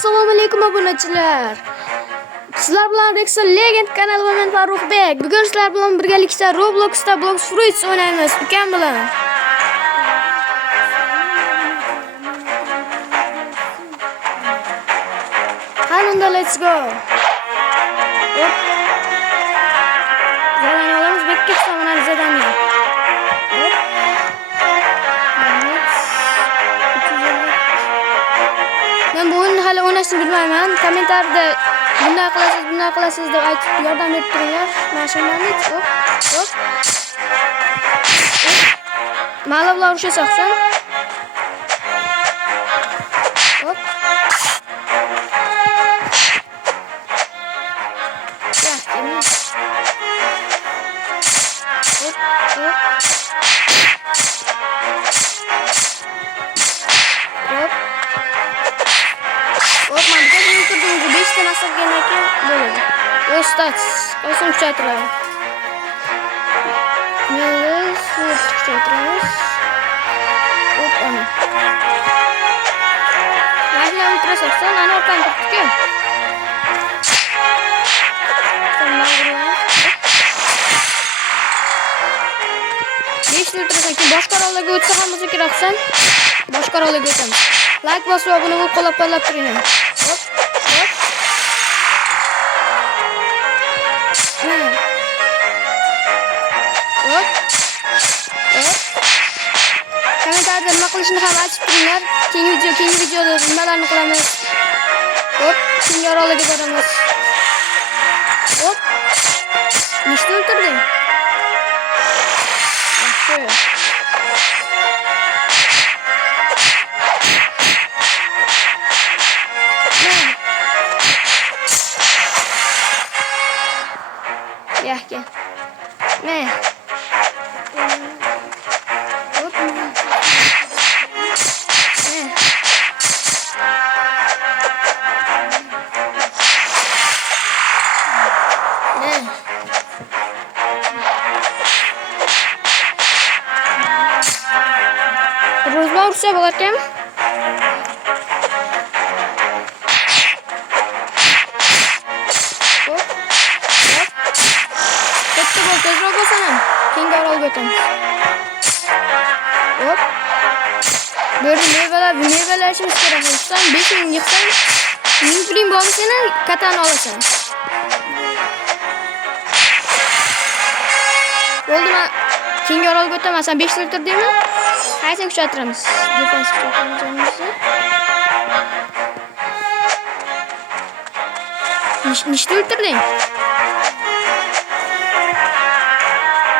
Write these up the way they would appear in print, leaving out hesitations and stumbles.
Assalomu alaykum obunachilar. Sizlar bilan Rexel Legend kanali va men Farruhbek. Bugun sizlar bilan birgalikda Robloxda Blox Fruits o'ynaymiz. Ukam bilan. Qani, let's go. Hop. Zadaniya olamiz. Bekka hisoblanadi zadaniya. Hop. Men bu o'yinni hali o'ynashni bilmayman. Kommentarda bunday qilasiz deb aytib yordam berib turinglar. Mashinani hop. Ma'lum bilan urushasan. Hop. Stats. Olsun kuchaytiramiz. Melis kuchaytiramiz. Hop, ana. Mana ultrasakson ana orqani tutdik-ku. Besh ultrasak boshqa rollarga o'tsa ham o'zi keraksan. Boshqa rollarga o'tamiz. Like bosib obuna bo'lib qo'llab-quvvatlab turing. Hop. Kommentarda nima qilishni ham aytib turinglar. Keyingi videoda nimalarni qilamiz. Hop, keyingi orolga boramiz. Hop. Nechta o'tirding? Yaxshi. Ne? Rozma ursa bo'larkan? Katta bo'l, tezroq bo'lsana. Keyingi orolga o'tamiz. Hop. Böyle meyveler işimiz kerak olsan 5000 yıksan 1000 pulin bo'lmasini katani olasan. Bo'ldimi? Keyingi orolga o'taman. Sen 5 litr deymi? Qaysini kuchaytiramiz? Defens kuchaytiramiz. Nechta o'tirding?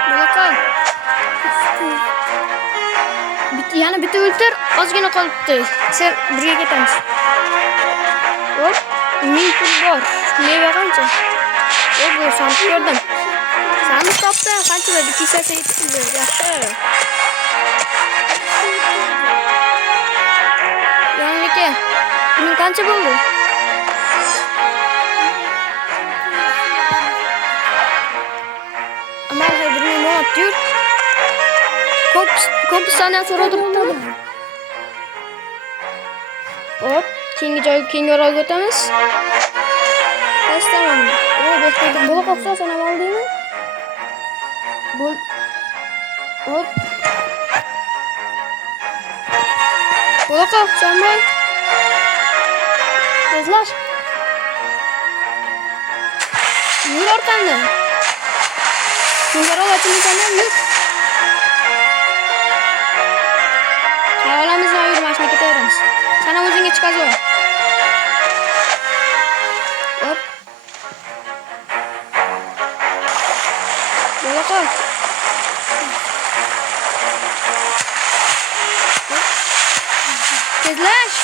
Bunaqa. Yana bitta o'ltir, ozgina qolibdi. Sen birga ketamiz. Hop, 1000 pul bor. Meva qancha? Hop, bu sanib ko'rdim. Sanib topdim, qancha dedi? 287 pul berdi. Yaxshi. Yangniki. Buning qancha bo'ldi? Amal haydirni nima yur? Kompisdan so'radim. Hop, keyingi orolga o'tamiz. Qaysidan? O, bekda bo'la qolsa sen ham oldingmi? Hop. Bo'la qolsanmi? Tezlash. Yur orqamdan. Keyingi orol ochilmagandan yur. Xayolimizga yurib mashina ketaveramiz. Sana o'zingga chiqazaver. Hop. Bo'la qol. Tezlash.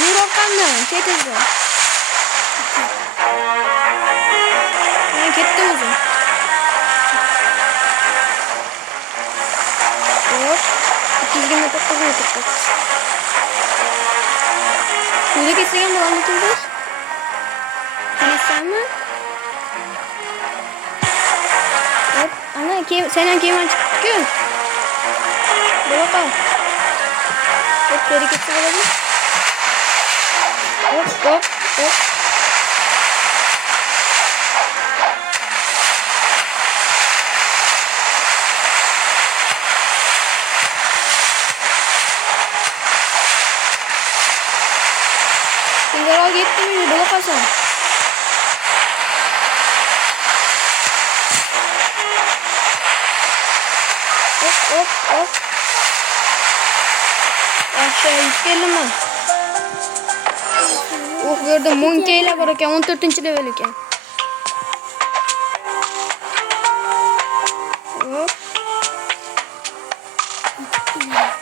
Yur orqamdan, ketizda. Men ketdim o'zim. Hop. 200 metre qizib. Nega ketgan bo'lamdi kimdir? Qanasanmi? Hop, ana sen ham kiyman chiqibdi-ku. Bo'la qol. Hop geri gitse olabilir. Hop hop hop. Tinggal gitu nih, dulu pasang. Hop hop. Aşağı yükleyelim mi? Oh gördüm, Monkey ile var iken 14. level iken. Hop.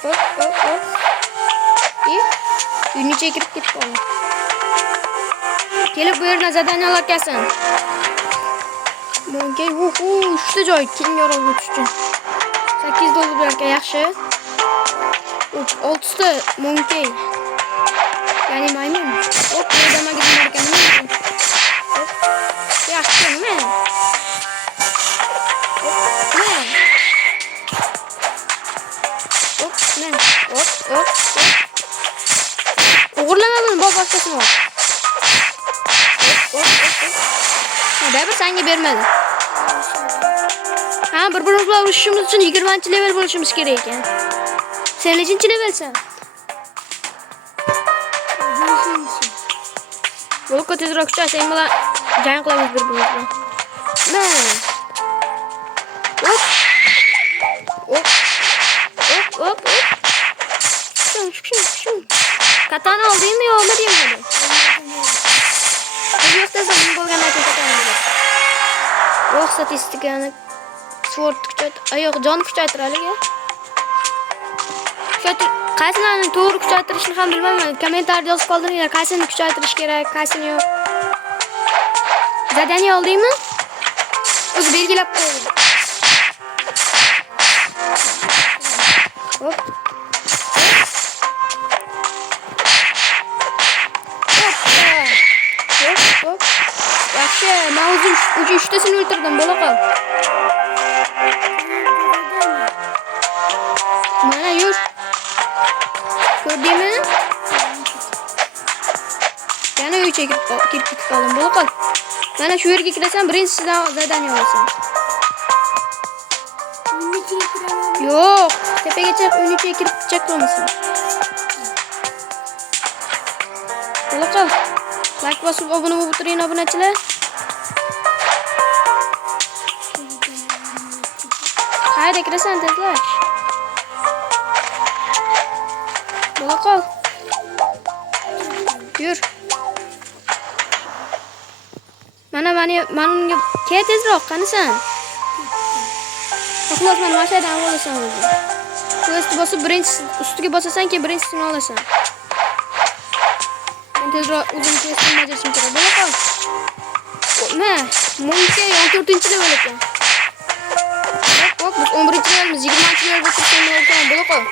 Hop hop hop. İyi. Ünlü çekirip git bana. Gelip bu yerine zaten alak gelsin. Monkey üçte joy. Kim yoruldu üçün. 8 dolu belki yaxşı. 6'da Monkey. Yani maymun. Hop adama gidin erken. Hop. Yaxşı mı? Hop ne? Hop ne? Hop hop hop. Uğurlamadın bu başkasına var. Hop hop hop. Ha, sanki vermedi. Ha, birbirimizle vuruşumuz için 20. level buluşumuz gerek yani. Sen necinci levelsen? Bolu kötü rokçu sen bana can kılavuz birbirimizle. Ne? Hop. Hop. Hop hop hop. Şun. Katana oldu değil mi? Olmadı değil mi? Yok da zaman bolgan aytın katana oldu. Oh statistikani. Sword kuchaytir. Yok, jon kuchaytir haliga. Qaysilarini to'g'ri kuchaytirishni ham bilmayman. Kommentariyada yozib qoldiringlar, qaysini kuchaytirish kerak, qaysini yo'q. Zadaniya oldingmi? O'zi belgilab qo'ying. Hop. Hop. Yaxshi, men o'zim 3tasini o'ldirdim, bo'la qol. Mana yur. Ko'rdingmi? Yana uyga kirib qoldim, bo'la qol. Mana shu yerga kirasan, birinchisidan zadaniya olasan. Yo'q, tepagacha uyga kirib chek qilmasin. Bo'la qol. Like bosib obuna bo'lib o'tiring obunachilar. Qayerga kirasan tezlash? Bo'la qol. Yur. Mana unga kel tezroq, qanisan? Xo'p, mana mashinadan olasan o'zi. Quest bosib birinchisi ustiga bosasan, keyin birinchisini olasan. Tezroq uzun questni bajarishim kerak. Bo'la qol. Ma, Monkey 14 level ekan. Hop, biz 11 levelmiz, 20 levelga chiqamiz ekan. Bo'la qol.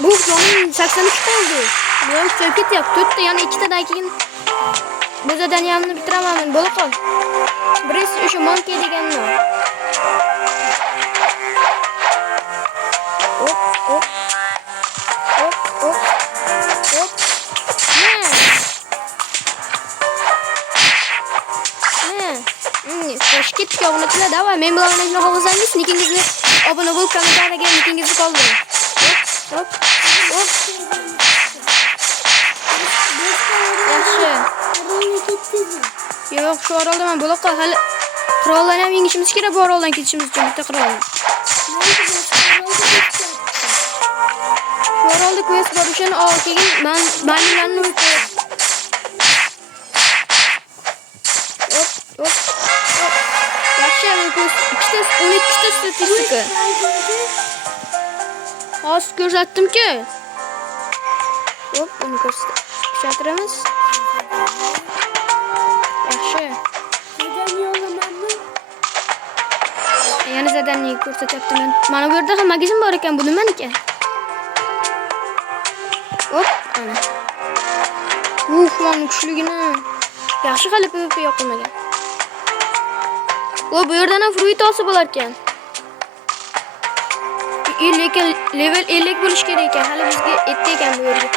Bu jonim 83 oldu. Bular cho'kib ketyapti. 4 ta, yana 2 tadan keyin bu zadaniyamni bitiraman. Bo'la qol. Birinchisi o'sha Monkey deganni. Hop. Toshkentga obunachilar, davay, men bilan o'ynashni xohlasangiz, nikingizni obuna bo'lib, kommentariyga nikingizni qoldiring. Hop. Yaxshi. Yo'q, shu oroldaman, bo'la qol. Hali qirollarni ham yengishimiz kerak, bu oroldan ketishimiz uchun bitta qirolni. Shu orolda quest bor, o'shani ol, keyin maymunlarni o'ldirib. Hop. Yaxshi, men quest 12 ta statistika. Hozir ko'rsatdim-ku. Hop, uni ko'rsatamiz. Yaxshi. Yana zadaniya ko'rsatyapman. Mana bu yerda ham magazin bor ekan, bu nimaniki? Hop, ana. Mana kuchligini. Yaxshi hali PvP yo'qolmagan. Bu yerdan ham fruit olsa bo'lar ekan. level 50 bo'lish kerak ekan. Hali bizga yetdi ekan bu yerga.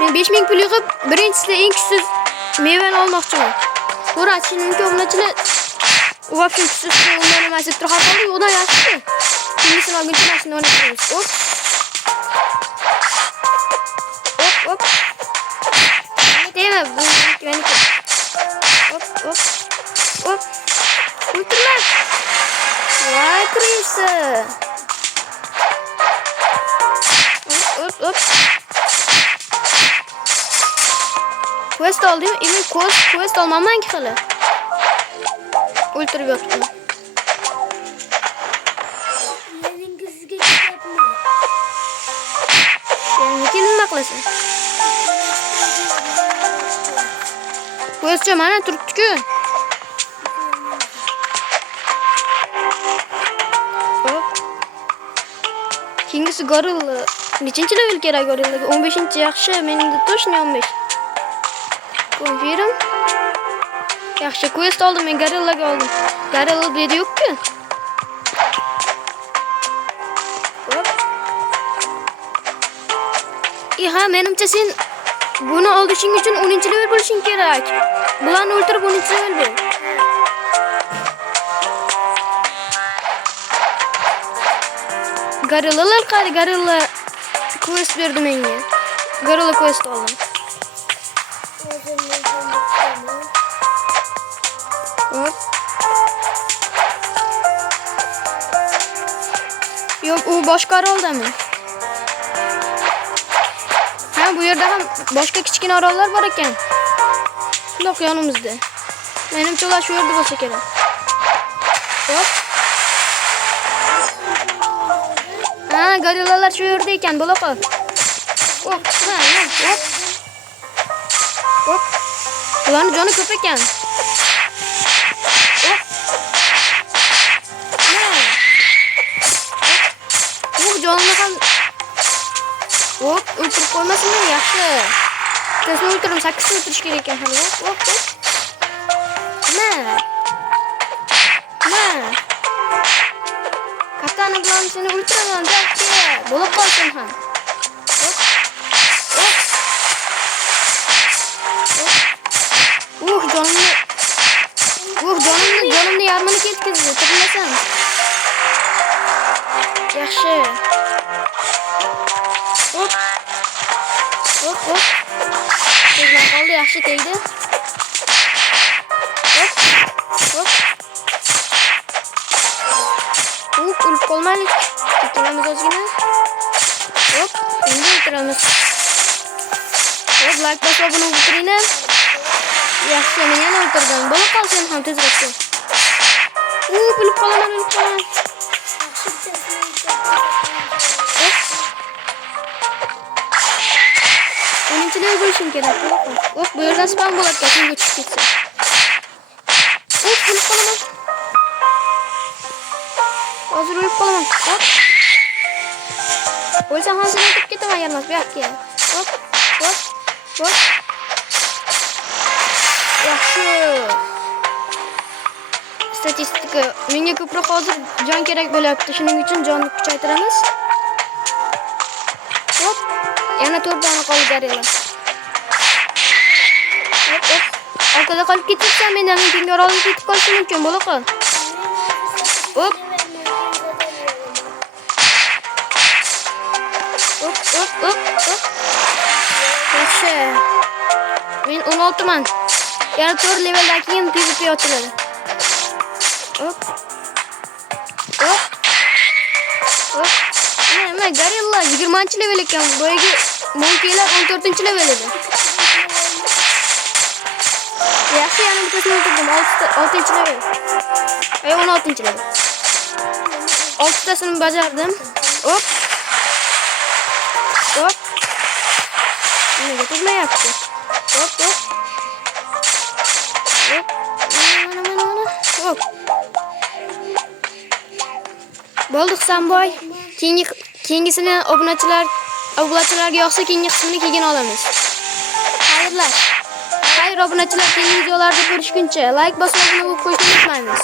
Men 5000 pul yig'ib, birinchisida eng kuchsiz mevani olmoqchiman. Ko'rasiz, chunki obunachilar в общем kuchsiz undan emas deb turib qoldi. Undan yaxshi. Kimnisini olguncha mashina o'ynaymiz. Hop. Hop. Deyma bu meniki. Hop. O'tirma. Voy krisa. Hop. Quest oldim. Emin quest olmaman ki hali. O'ltirib yotibman. Mening kuzga ketyapman. Nima qilasan? Questcha mana turibdi-ku. Hop. Kengisi gorilla. Nechinchi level kerak gorillaga? 15-chi yaxshi. Meningda точно 15. Confirm. Yaxshi quest oldim, men gorillaga oldim. Gorilla dedi yo'q-ku. Hop. Ha, menimcha sen buni olishing uchun 10-level bo'lishing kerak. Bularni o'ldirib 10-level bo'l. Gorillalar qari, gorilla quest berdi menga. Gorilla quest oldim. Hop. Yo'q, u boshqa oroldami? Ha, bu yerda ham boshqa kichkina orollar bor ekan. Shundoq yonimizda. Menimcha ular shu yerda bo'lsa kerak. Hop. Ha, gorillalar shu yerda ekan, bo'la qol. Hop, hop. Hop. Ularning joni ko'p ekan. Jonini ham hop o'ltirib qo'ymasin, yaxshi. Bizni o'ltirib 8 ta o'tirish kerak ekan hali. Hop. Katana bilan seni o'ltiraman, yaxshi. Bo'lib qolsin ham. Hop. Jonimni yarmini ketkizdi, tirmasam. Yaxshi. Hop. Tegmay qoldi, yaxshi tegdi. Hop. O'lib qolmaylik. O'tiramiz ozgina. Hop, endi o'tiramiz. Hop, like bosib buni o'tiringlar. Yaxshi, men yana o'tirdim. Bo'la qolsin ham tezroq. O'lib qolaman. Onunchilar bo'lishim kerak. Hop, bu yerdan spam bo'ladi, kimga tushib ketsa. Hop, o'lib qolaman. Hozir o'lib qolaman. Hop. O'lsam ham seni o'tib ketaman, yarmas bu yoqqa. Hop. Yaxshi. Statistika. Menga ko'proq hozir jon kerak bo'lyapti. Shuning uchun jonni kuchaytiramiz. Hop. Yana 4 dona qoldi gorilla. Hop. Orqada qolib ketsa, mendan keyingi orolga ketib qolishi mumkin, bo'la qol. Hop. Yaxshi. Men 16 man. Yana 4 leveldan keyin PvP ochiladi. Hop. Nima gorilla 20-level ekan. Boyagi monkeylar 14-level edi. Yaxshi, yana bittasini o'tirdim. 6-level. 16-level. 6tasini bajardim. Hop. Nega tegmayapti? Hop. Hop. Bo'ldi Samboy. Keyingisini obunachilarga yoqsa keyingi qismini keyin olamiz. Xayrlar. Xayr obunachilar, keyingi videolarda ko'rishguncha like bosib, obuna bo'lib qo'yishni unutmaymiz.